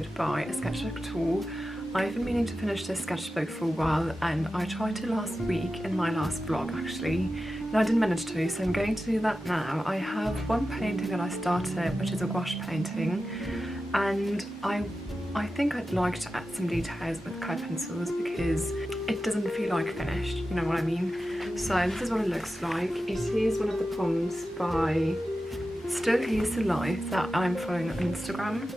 inspired by a sketchbook tool. I've been meaning to finish this sketchbook for a while, and I tried to last week in my last vlog actually, and I didn't manage to, so I'm going to do that now. I have one painting that I started, which is a gouache painting, and I think I'd like to add some details with colour pencils because it doesn't feel like finished, you know what I mean? So this is what it looks like. It is one of the poems by Still Here's to Life that I'm following on Instagram.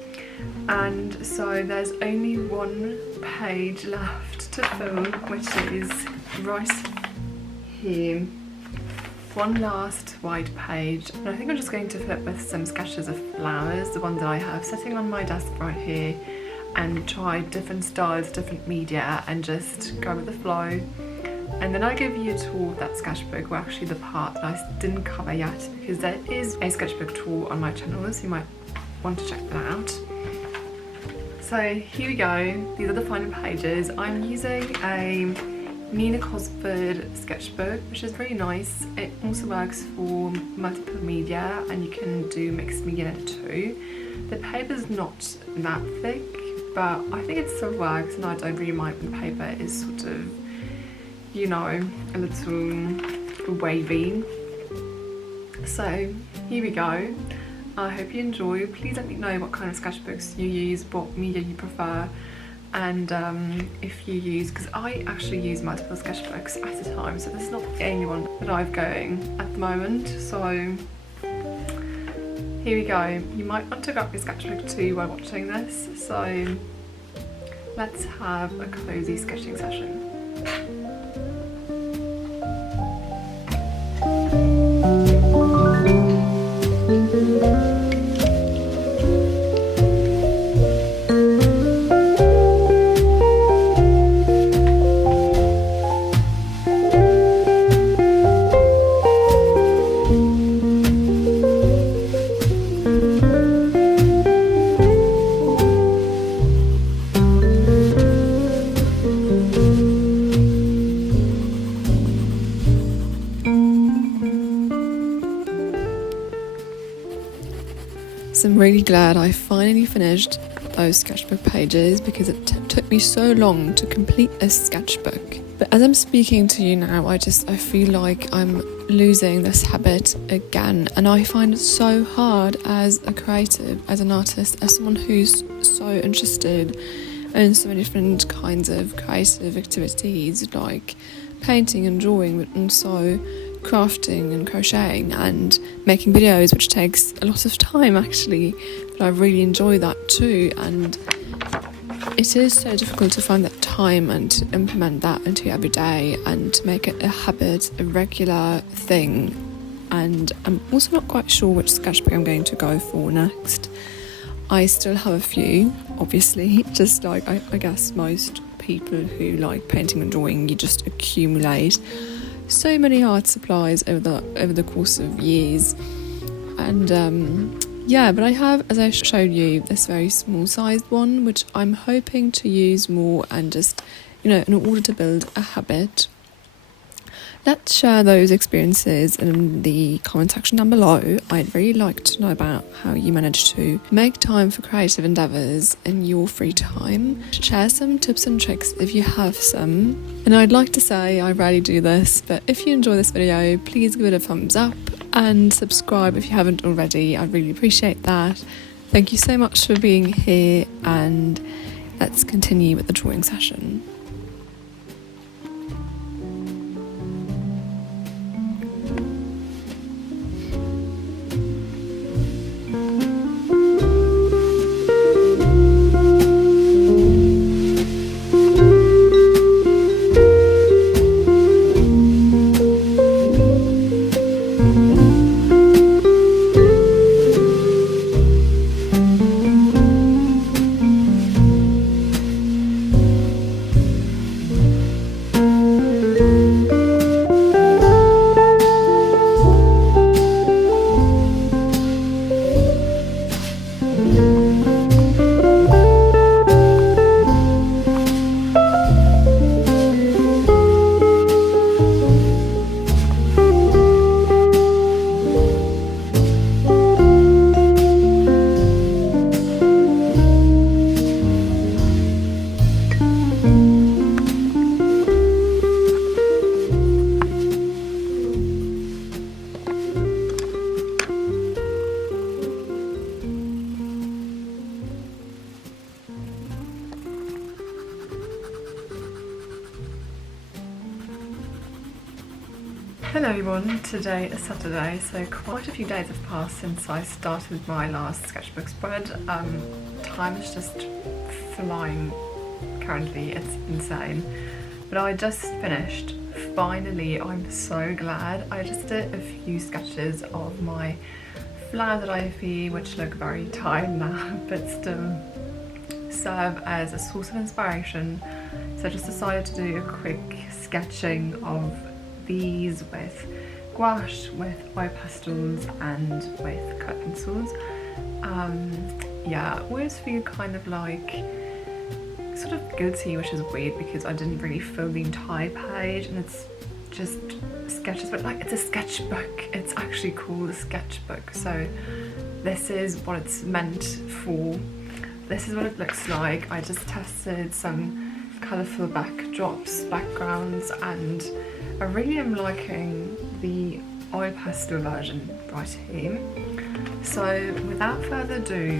And so there's only one page left to fill, which is right here. One last white page, and I think I'm just going to fill it with some sketches of flowers, the ones that I have sitting on my desk right here, and try different styles, different media, and just go with the flow. And then I'll give you a tour of that sketchbook, or actually the part that I didn't cover yet, because there is a sketchbook tour on my channel, so you might want to check that out. So here we go, these are the final pages. I'm using a Nina Cosford sketchbook, which is really nice. It also works for multiple media, and you can do mixed media in it too. The paper's not that thick, but I think it still works, and I don't really mind when the paper is sort of, you know, a little wavy. So here we go. I hope you enjoy. Please let me know what kind of sketchbooks you use, what media you prefer, and if you use, because I actually use multiple sketchbooks at a time, so this is not the only one that I've going at the moment. So here we go. You might want to grab your sketchbook too while watching this, so let's have a cozy sketching session. So I'm really glad I finally finished those sketchbook pages, because it took me so long to complete this sketchbook. But as I'm speaking to you now, I feel like I'm losing this habit again, and I find it so hard as a creative, as an artist, as someone who's so interested in so many different kinds of creative activities like painting and drawing, but also crafting and crocheting and making videos, which takes a lot of time actually, but I really enjoy that too. And it is so difficult to find that time and to implement that into your everyday and to make it a habit, a regular thing. And I'm also not quite sure which sketchbook I'm going to go for next. I still have a few, obviously, just like I guess most people who like painting and drawing, you just accumulate so many art supplies over the course of years. And yeah, but I have, as I showed you, this very small sized one, which I'm hoping to use more, and just, you know, in order to build a habit. Let's share those experiences in the comment section down below. I'd really like to know about how you manage to make time for creative endeavours in your free time. Share some tips and tricks if you have some. And I'd like to say I rarely do this, but if you enjoy this video, please give it a thumbs up and subscribe if you haven't already. I'd really appreciate that. Thank you so much for being here, and let's continue with the drawing session. Hello everyone, today is Saturday, so quite a few days have passed since I started my last sketchbook spread. Time is just flying currently, it's insane. But I just finished, finally. I'm so glad. I just did a few sketches of my flowers at Ivy, which look very tired now, but still serve as a source of inspiration. So I just decided to do a quick sketching of these with gouache, with oil pastels and with colour pencils. Yeah, I always feel kind of like sort of guilty, which is weird because I didn't really fill the entire page and it's just sketches, but like it's a sketchbook. It's actually called a sketchbook, so this is what it's meant for. This is what it looks like. I just tested some colourful backdrops, backgrounds, and I really am liking the oil pastel version right here. So without further ado,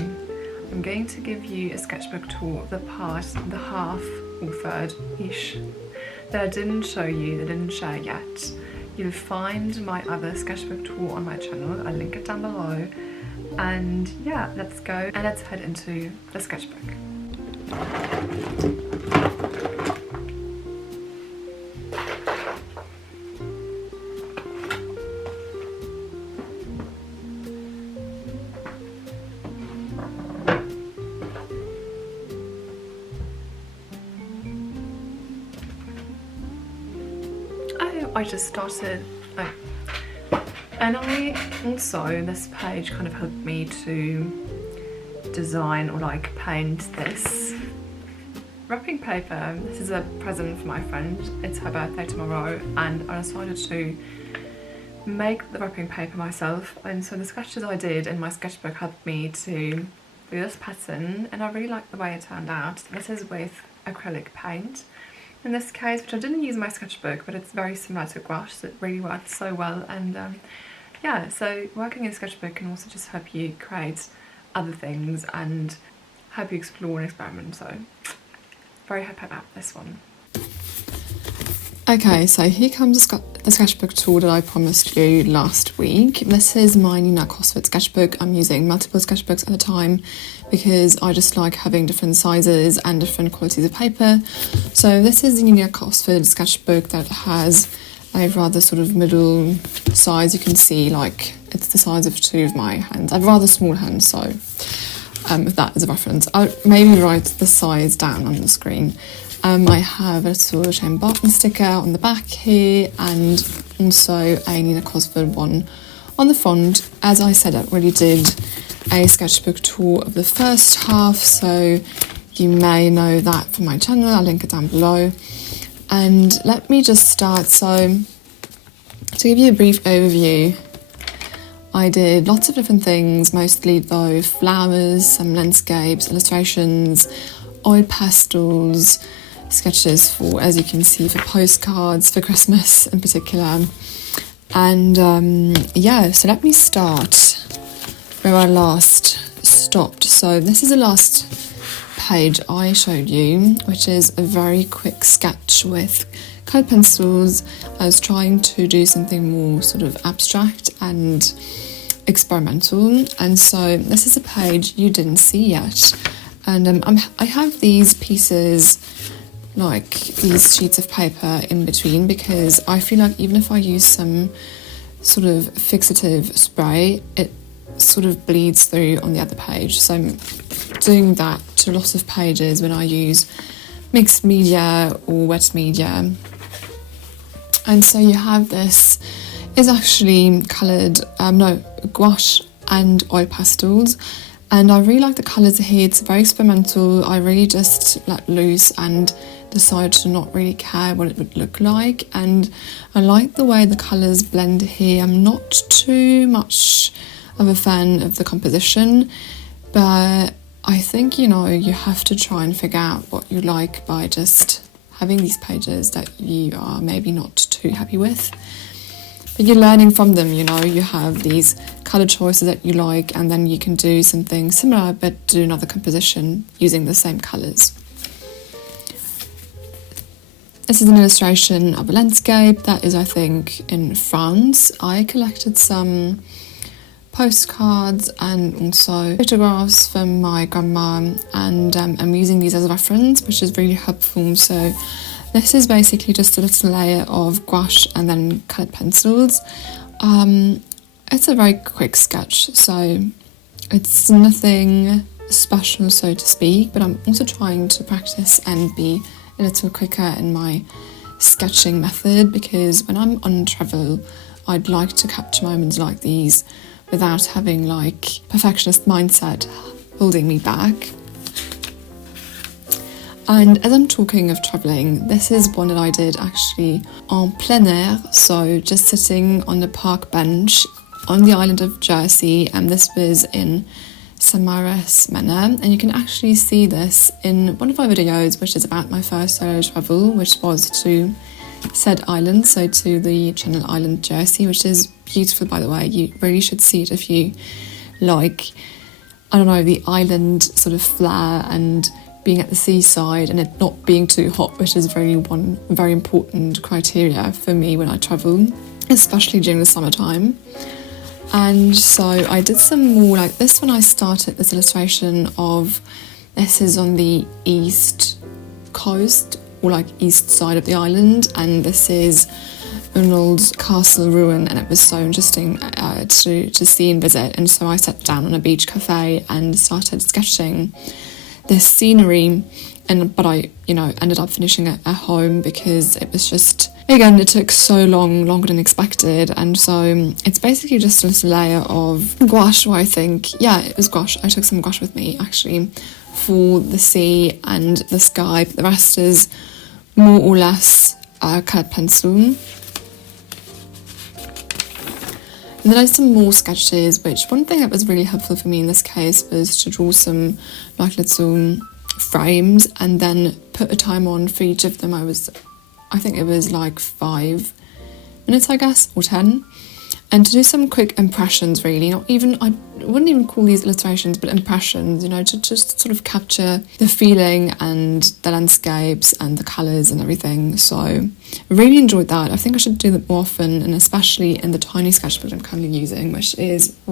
I'm going to give you a sketchbook tour of the part, the half or third-ish that I didn't show you, that I didn't share yet. You'll find my other sketchbook tour on my channel, I'll link it down below. And yeah, let's go and let's head into the sketchbook. I just started, and I also, this page kind of helped me to design or like paint this wrapping paper. This is a present for my friend, it's her birthday tomorrow, and I decided to make the wrapping paper myself, and so the sketches I did in my sketchbook helped me to do this pattern, and I really like the way it turned out. This is with acrylic paint in this case, which I didn't use in my sketchbook, but it's very similar to gouache, so it really worked so well. And yeah, so working in a sketchbook can also just help you create other things and help you explore and experiment, so very happy about this one. Okay, so here comes the sketchbook tool that I promised you last week. This is my Nina Cosford sketchbook. I'm using multiple sketchbooks at a time because I just like having different sizes and different qualities of paper. So this is the Nina Cosford sketchbook that has a rather sort of middle size. You can see like it's the size of two of my hands. I have rather small hands, so if that is a reference. I'll maybe write the size down on the screen. I have a little Shane Barton sticker on the back here and also a Nina Cosford one on the front. As I said, I already did a sketchbook tour of the first half, so you may know that from my channel. I'll link it down below. And let me just start. So to give you a brief overview, I did lots of different things, mostly though flowers, some landscapes, illustrations, oil pastels, sketches for, as you can see, for postcards, for Christmas in particular. And yeah, so let me start where I last stopped. So this is the last page I showed you, which is a very quick sketch with colored pencils. I was trying to do something more sort of abstract and experimental, and so this is a page you didn't see yet. And I have these pieces, like these sheets of paper in between, because I feel like even if I use some sort of fixative spray, it sort of bleeds through on the other page. So I'm doing that to lots of pages when I use mixed media or wet media. And so you have this is actually coloured, gouache and oil pastels. And I really like the colours here. It's very experimental. I really just let loose and decided to not really care what it would look like. And I like the way the colours blend here. I'm not too much of a fan of the composition, but I think, you know, you have to try and figure out what you like by just having these pages that you are maybe not too happy with. But you're learning from them, you know, you have these colour choices that you like, and then you can do something similar but do another composition using the same colours. This is an illustration of a landscape that is, I think, in France. I collected some postcards and also photographs from my grandma, and I'm using these as a reference, which is really helpful. So this is basically just a little layer of gouache and then coloured pencils. It's a very quick sketch, so it's nothing special, so to speak, but I'm also trying to practice and be a little quicker in my sketching method, because when I'm on travel, I'd like to capture moments like these without having like perfectionist mindset holding me back. And as I'm talking of travelling, this is one that I did actually en plein air, so just sitting on the park bench on the island of Jersey, and this was in Samaras Manor, and you can actually see this in one of my videos, which is about my first solo travel, which was to said island, so to the Channel Island Jersey, which is beautiful, by the way. You really should see it if you like, I don't know, the island sort of flair and being at the seaside and it not being too hot, which is one very important criteria for me when I travel, especially during the summertime. And so I did some more like this when I started this illustration of, this is on the east coast, or like east side of the island, and this is an old castle ruin, and it was so interesting to see and visit. And so I sat down on a beach cafe and started sketching this scenery, but I ended up finishing it at home because it was just, again, it took so long, longer than expected. And so it's basically just a little layer of gouache, where I think, yeah, it was gouache. I took some gouache with me actually for the sea and the sky, but the rest is more or less coloured pencil. And then I did some more sketches, which one thing that was really helpful for me in this case was to draw some like little frames and then put a time on for each of them. I think it was like 5 minutes, I guess, or 10. And to do some quick impressions, really, I wouldn't even call these illustrations, but impressions, to just sort of capture the feeling and the landscapes and the colours and everything. So I really enjoyed that. I think I should do that more often, and especially in the tiny sketchbook I'm currently using, which is a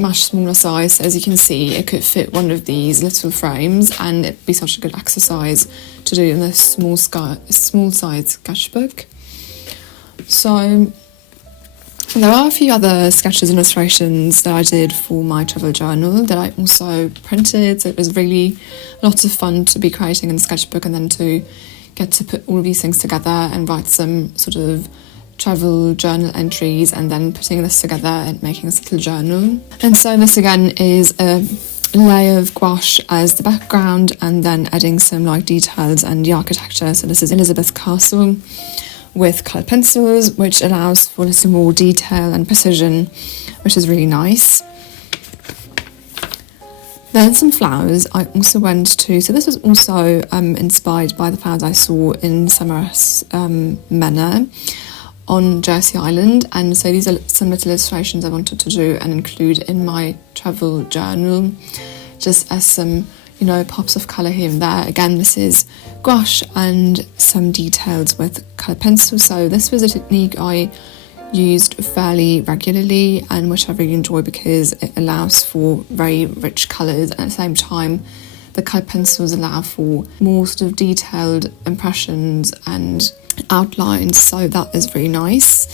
much smaller size. So as you can see, it could fit one of these little frames, and it'd be such a good exercise to do in this small size sketchbook. So there are a few other sketches and illustrations that I did for my travel journal that I also printed. So it was really lots of fun to be creating in the sketchbook, and then to get to put all of these things together and write some sort of travel journal entries, and then putting this together and making this little journal. And so this again is a layer of gouache as the background, and then adding some like details and the architecture. So this is Elizabeth Castle with coloured pencils, which allows for a little more detail and precision, which is really nice. Then some flowers I also went to, so this was also inspired by the flowers I saw in Samaras Manor on Jersey Island, and so these are some little illustrations I wanted to do and include in my travel journal, just as some pops of colour here and there. Again, this is gouache and some details with coloured pencil. So this was a technique I used fairly regularly, and which I really enjoy because it allows for very rich colours, and at the same time the coloured pencils allow for more sort of detailed impressions and outlines. So that is really nice.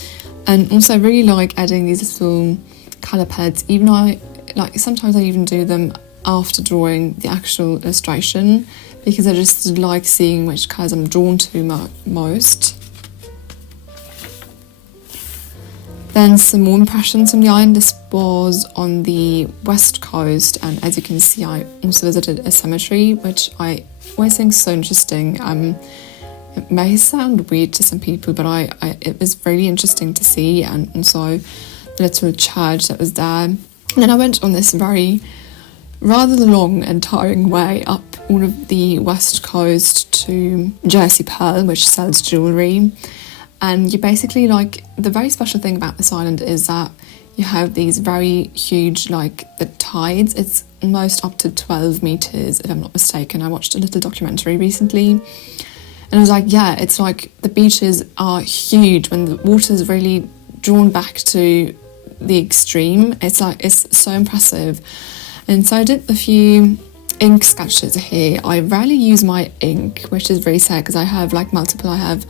And also I really like adding these little colour palettes, sometimes I even do them after drawing the actual illustration, because I just like seeing which colours I'm drawn to most. Then some more impressions from the island. This was on the west coast, and as you can see, I also visited a cemetery, which I always think is so interesting. It may sound weird to some people, but it was really interesting to see, and also the little church that was there. And then I went on this rather long and tiring way up all of the west coast to Jersey Pearl, which sells jewellery. And you basically, the very special thing about this island is that you have these very huge, like the tides. It's almost up to 12 meters, if I'm not mistaken. I watched a little documentary recently, and I was like, yeah, it's like the beaches are huge when the water's really drawn back to the extreme. It's so impressive. And so I did a few ink sketches here. I rarely use my ink, which is very sad because I have like multiple. I have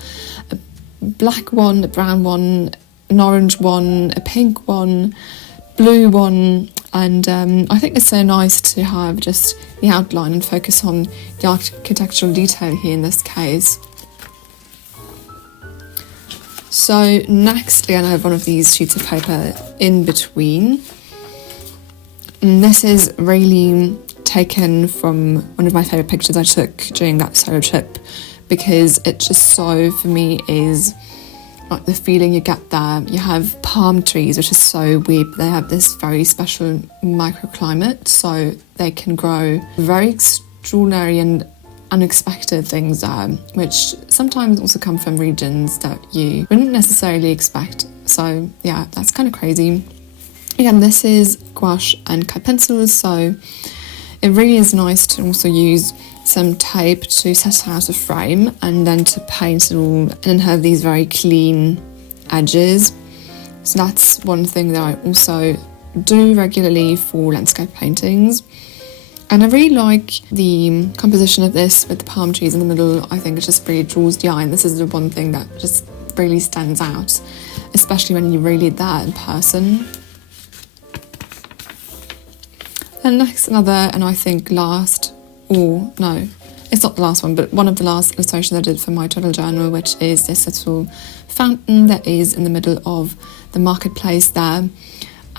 a black one, a brown one, an orange one, a pink one, blue one, and I think it's so nice to have just the outline and focus on the architectural detail here in this case. So nextly, I have one of these sheets of paper in between. And this is really taken from one of my favourite pictures I took during that solo trip, because it just so, for me, is like the feeling you get there. You have palm trees, which is so weird. They have this very special microclimate, so they can grow very extraordinary and unexpected things there, which sometimes also come from regions that you wouldn't necessarily expect. So yeah, that's kind of crazy. Again, this is gouache and cut pencils, so it really is nice to also use some tape to set out a frame and then to paint it all and then have these very clean edges. So that's one thing that I also do regularly for landscape paintings. And I really like the composition of this with the palm trees in the middle. I think it just really draws the eye, and this is the one thing that just really stands out, especially when you really there in person. And next, another, and I think last, or no, it's not the last one, but one of the last illustrations I did for my travel journal, which is this little fountain that is in the middle of the marketplace there.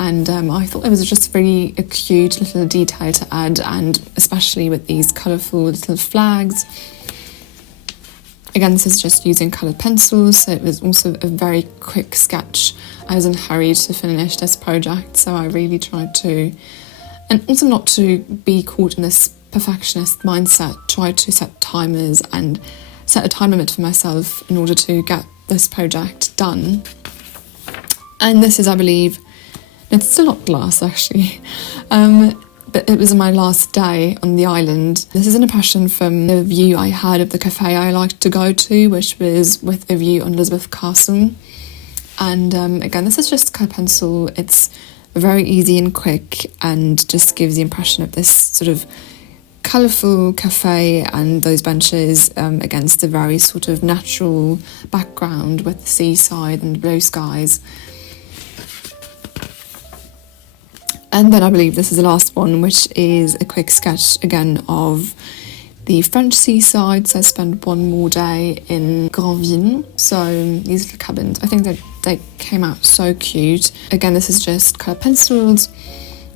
And I thought it was just really a cute little detail to add, and especially with these colourful little flags. Again, this is just using coloured pencils, so it was also a very quick sketch. I was in a hurry to finish this project, so I really tried to, and also not to be caught in this perfectionist mindset, try to set timers and set a time limit for myself in order to get this project done. And this is, I believe, it's still not glass actually, but it was my last day on the island. This is an impression from the view I had of the cafe I liked to go to, which was with a view on Elizabeth Castle. And again, this is just cut pencil. It's very easy and quick and just gives the impression of this sort of colourful cafe and those benches against a very sort of natural background with the seaside and blue skies. And then I believe this is the last one, which is a quick sketch again of the French seaside. So I spent one more day in Granville. So these little cabins, I think that they came out so cute. Again, this is just colour pencils.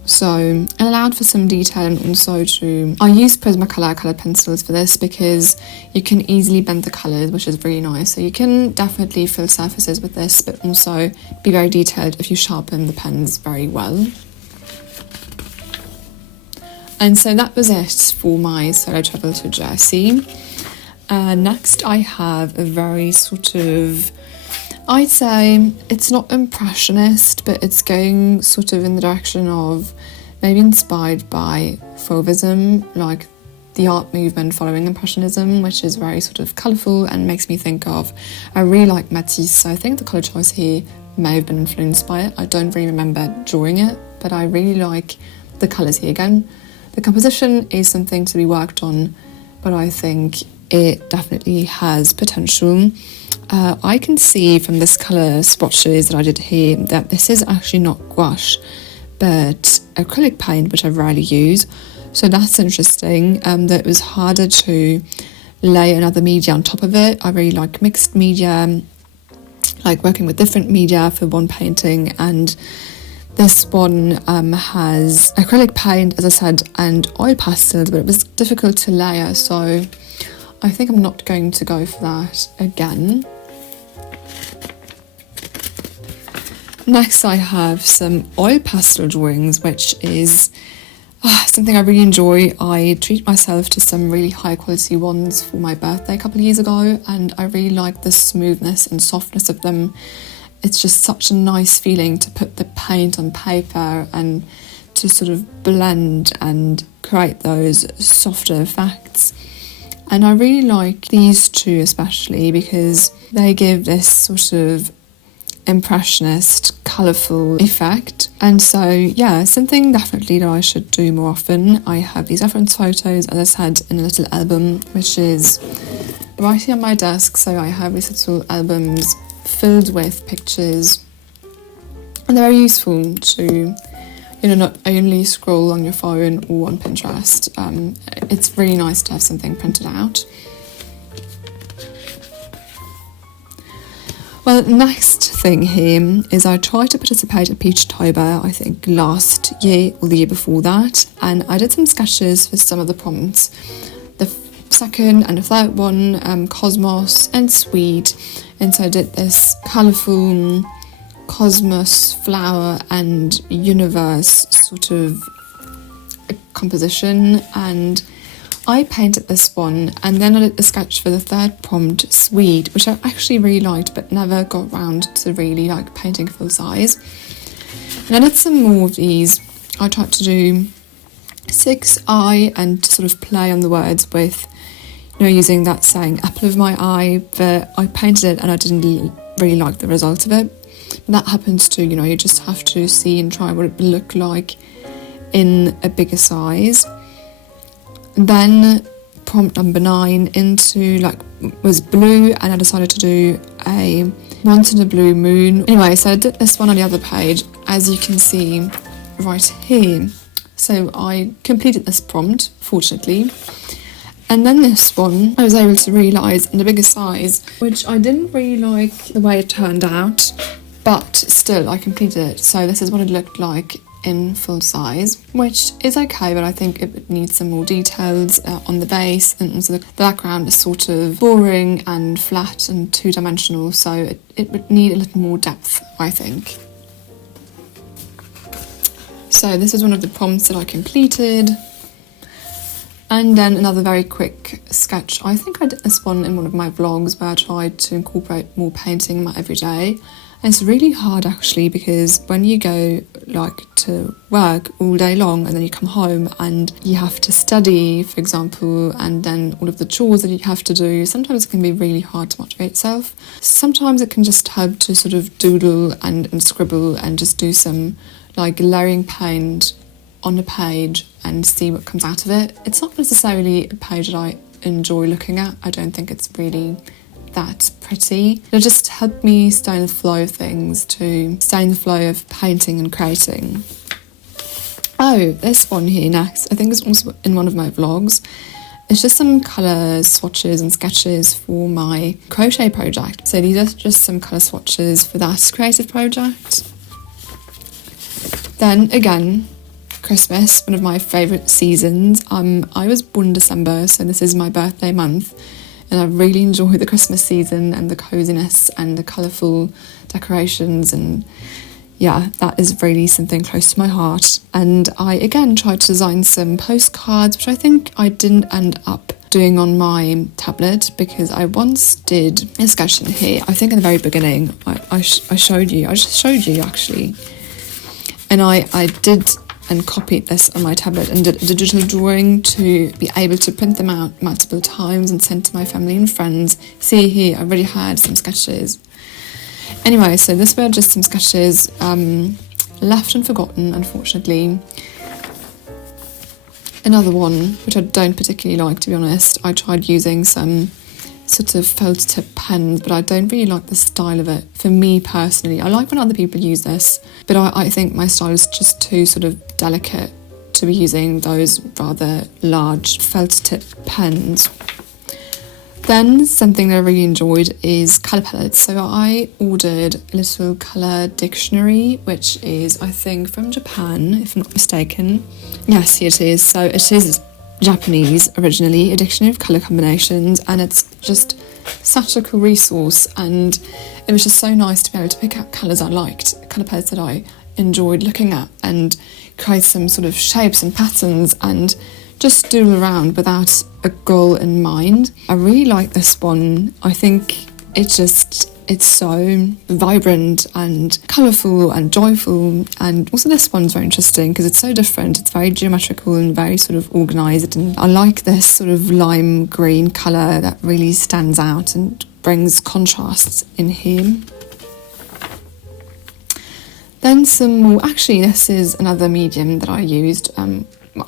So it allowed for some detail, and also I use Prismacolor colour pencils for this because you can easily bend the colours, which is really nice. So you can definitely fill surfaces with this, but also be very detailed if you sharpen the pens very well. And so that was it for my solo travel to Jersey. Next I have a very sort of, I'd say it's not impressionist, but it's going sort of in the direction of maybe inspired by Fauvism, like the art movement following Impressionism, which is very sort of colourful and makes me think of, I really like Matisse, so I think the colour choice here may have been influenced by it. I don't really remember drawing it, but I really like the colours here again. The composition is something to be worked on, but I think it definitely has potential. I can see from this colour swatches that I did here that this is actually not gouache, but acrylic paint, which I rarely use. So that's interesting, that it was harder to lay another media on top of it. I really like mixed media, like working with different media for one painting, and this one has acrylic paint, as I said, and oil pastels, but it was difficult to layer, so I think I'm not going to go for that again. Next I have some oil pastel drawings, which is something I really enjoy. I treat myself to some really high quality ones for my birthday a couple of years ago, and I really like the smoothness and softness of them. it's just such a nice feeling to put the paint on paper and to sort of blend and create those softer effects. And I really like these two especially because they give this sort of impressionist, colourful effect. And so, yeah, something definitely that I should do more often. I have these reference photos, as I said, in a little album, which is right here on my desk. So I have these little albums filled with pictures, and they're very useful to, not only scroll on your phone or on Pinterest. It's really nice to have something printed out. Well, the next thing here is I tried to participate at Peachtober, I think last year or the year before that, and I did some sketches for some of the prompts. The second and the third one, Cosmos and Sweet, and so I did this colourful cosmos, flower and universe sort of composition, and I painted this one, and then I did the sketch for the third prompt, Sweet, which I actually really liked but never got round to really painting full size. And I did some more of these. I tried to do 6i and to sort of play on the words with, using that saying apple of my eye, but I painted it and I didn't really like the result of it. And that happens too, you just have to see and try what it would look like in a bigger size. Then prompt number 9 was blue, and I decided to do a once in a blue moon. Anyway, so I did this one on the other page, as you can see right here. So I completed this prompt, fortunately. And then this one, I was able to realise in a bigger size, which I didn't really like the way it turned out, but still I completed it. So this is what it looked like in full size, which is okay, but I think it needs some more details on the base, and also the background is sort of boring and flat and two-dimensional, so it would need a little more depth, I think. So this is one of the prompts that I completed. And then another very quick sketch. I think I did this one in one of my vlogs where I tried to incorporate more painting in my everyday. And it's really hard actually, because when you go to work all day long and then you come home and you have to study, for example, and then all of the chores that you have to do, sometimes it can be really hard to motivate yourself. Sometimes it can just help to sort of doodle and scribble and just do some layering paint on a page and see what comes out of it. It's not necessarily a page that I enjoy looking at. I don't think it's really that pretty. It just helped me stay in the flow of things, to stay in the flow of painting and creating. Oh, this one here next, I think it's also in one of my vlogs. It's just some colour swatches and sketches for my crochet project. So these are just some colour swatches for that creative project. Then again, Christmas, one of my favourite seasons. I was born in December, so this is my birthday month. And I really enjoy the Christmas season and the coziness and the colourful decorations, and yeah, that is really something close to my heart. And I again tried to design some postcards, which I think I didn't end up doing on my tablet, because I once did a sketch in here. I think in the very beginning I showed you, I just showed you actually. And I did and copied this on my tablet and did a digital drawing to be able to print them out multiple times and send to my family and friends. See here, I already had some sketches. Anyway, so this were just some sketches left and forgotten, unfortunately. Another one, which I don't particularly like, to be honest. I tried using some sort of felt tip pens, but I don't really like the style of it. For me personally, I like when other people use this, but I think my style is just too sort of delicate to be using those rather large felt tip pens. Then something that I really enjoyed is colour palettes. So I ordered a little colour dictionary, which is, I think, from Japan, if I'm not mistaken. Yes, here it is. So it is Japanese originally, a dictionary of colour combinations, and it's just such a cool resource, and it was just so nice to be able to pick out colours I liked, colour palettes that I enjoyed looking at, and create some sort of shapes and patterns and just doodle around without a goal in mind. I really like this one. I think it it's so vibrant and colourful and joyful. And also this one's very interesting because it's so different. It's very geometrical and very sort of organised, and I like this sort of lime green colour that really stands out and brings contrasts in here. Then some more, actually this is another medium that I used,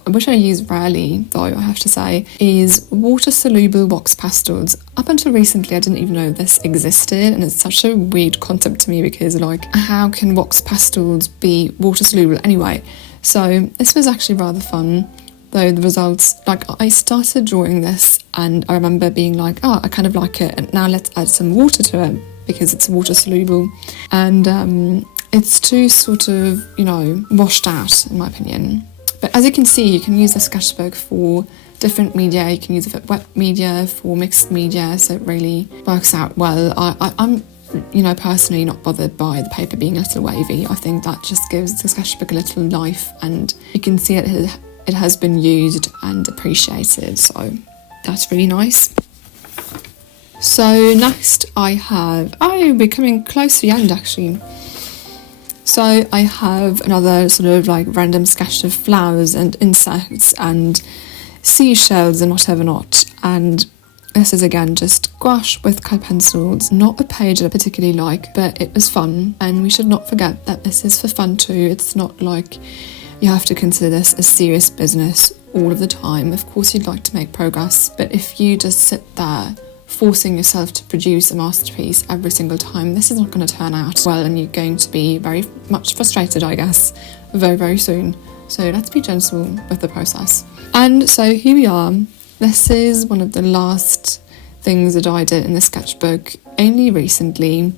which I use rarely though, I have to say, is water-soluble wax pastels. Up until recently I didn't even know this existed, and it's such a weird concept to me because like, how can wax pastels be water-soluble anyway? So this was actually rather fun, though the results, like I started drawing this and I remember being like, oh, I kind of like it, and now let's add some water to it because it's water-soluble. And it's too sort of, you know, washed out in my opinion. But as you can see, you can use the sketchbook for different media. You can use it for wet media, for mixed media, so it really works out well. I'm, you know, personally not bothered by the paper being a little wavy. I think that just gives the sketchbook a little life, and you can see it has been used and appreciated, so that's really nice. So next we're coming close to the end actually. So I have another sort of like random sketch of flowers and insects and seashells and whatever not. And this is again just gouache with colour pencils. Not a page that I particularly like, but it was fun. And we should not forget that this is for fun too. It's not like you have to consider this a serious business all of the time. Of course you'd like to make progress, but if you just sit there forcing yourself to produce a masterpiece every single time, this is not going to turn out well, and you're going to be very much frustrated, I guess, very, very soon. So let's be gentle with the process. And so here we are. This is one of the last things that I did in the sketchbook only recently.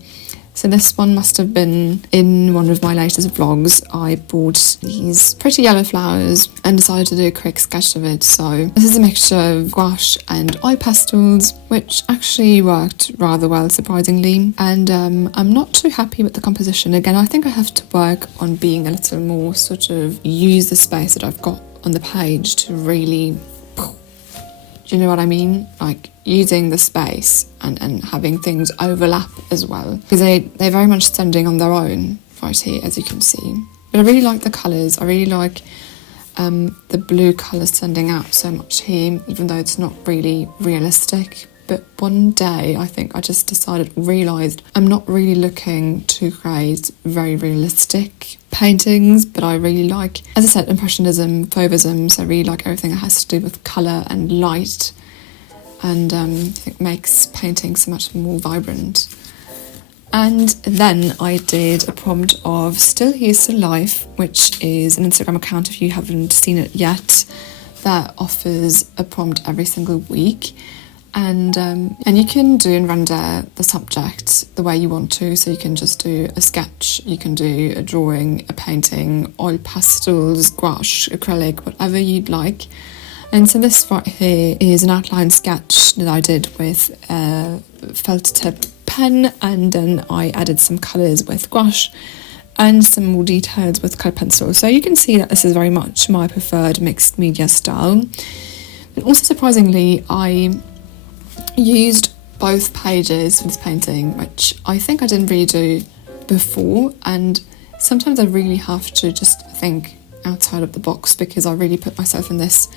So this one must have been in one of my latest vlogs. I bought these pretty yellow flowers and decided to do a quick sketch of it. So this is a mixture of gouache and oil pastels, which actually worked rather well, surprisingly. And I'm not too happy with the composition. Again, I think I have to work on being a little more sort of use the space that I've got on the page to really, do you know what I mean? Like using the space and having things overlap as well. Because they're very much standing on their own right here, as you can see. But I really like the colours. I really like the blue colour standing out so much here, even though it's not really realistic. But one day, I think I just realised I'm not really looking to create very realistic paintings, but I really like, as I said, impressionism, fauvism, so I really like everything that has to do with colour and light, and I think makes painting so much more vibrant. And then I did a prompt of Still Here, Still Life, which is an Instagram account, if you haven't seen it yet, that offers a prompt every single week. And you can do and render the subject the way you want to. So you can just do a sketch, you can do a drawing, a painting, oil pastels, gouache, acrylic, whatever you'd like. And so this right here is an outline sketch that I did with a felt tip pen, and then I added some colours with gouache and some more details with colour pencil. So you can see that this is very much my preferred mixed media style. But also surprisingly, I used both pages for this painting, which I think I didn't really do before, and sometimes I really have to just think outside of the box, because I really put myself in this,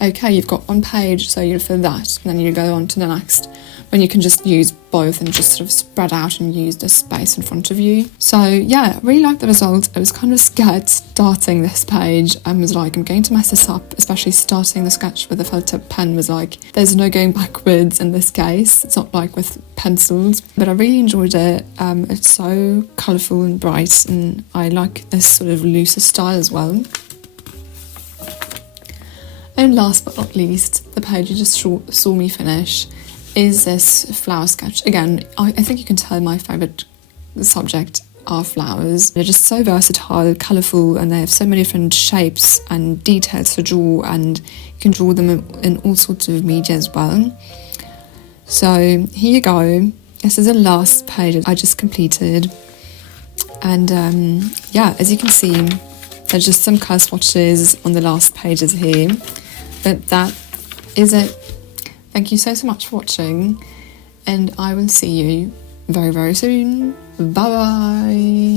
okay, you've got one page, so you'll fill that, and then you go on to the next, when you can just use both and just sort of spread out and use the space in front of you. So yeah, I really liked the result. I was kind of scared starting this page and was like, I'm going to mess this up, especially starting the sketch with a felt tip pen was like, there's no going backwards in this case. It's not like with pencils, but I really enjoyed it. It's so colourful and bright, and I like this sort of looser style as well. And last but not least, the page you just saw me finish is this flower sketch. Again, I think you can tell my favourite subject are flowers. They're just so versatile, colourful, and they have so many different shapes and details to draw, and you can draw them in all sorts of media as well. So here you go. This is the last page I just completed. And yeah, as you can see, there's just some colour swatches on the last pages here. But that is it. Thank you so much for watching, and I will see you very, very soon. Bye bye!